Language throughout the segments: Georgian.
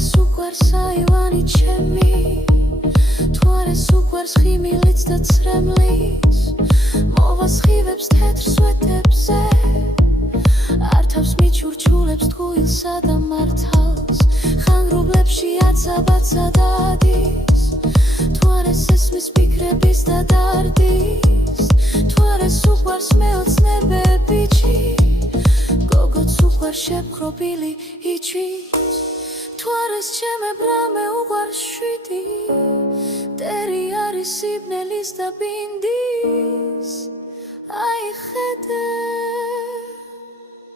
უყვარს აივანი ჩემი, თუ არის უყვარს ხიმილიც და ცრემლის, მოვასხივებს თეთრ სვეტებზე, არ თავს მიჩურჩულებს ტყუილსა და მართალს, ხანგრუბლებში აცაბაცა დადის, თუ არის ესმის ფიქრების და დარდის, თუ არის უყვარს მეოცნებები ჭი, გოგოც უყვარს შეპყრობილი იჩვის, თუ არის ჩემებრა მე უყვარს შვიდი, მტერი არის სიბნელის და ბინდის, აი ხედე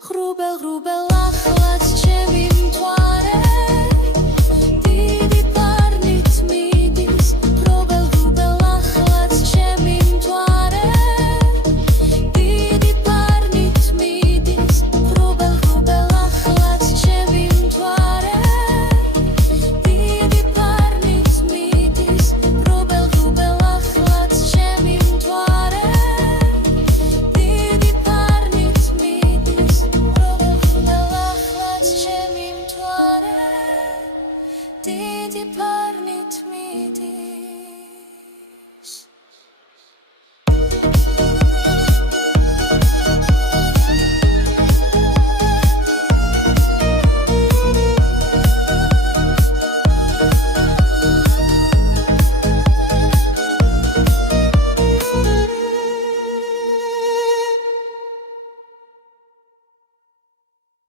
ღრუბელ ღრუბელ ახლაც ჩემი მთვარე, დიდი პარნით მიდის, ღრუბელ ღრუბელ ახლაც ჩემი მთვარე, დიდი პარნით მიდის, ღრუბელ ღრუბელ ახლაც ჩემი მთვარე, დიდი პარნით მიდის, ღრუბელ ღრუბელ ახლაც ჩემი მთვარე, დიდი პარნით მიდის, ღრუბელ ღრუბელ ახლაც ჩემი მთვარე, დიდი პარნით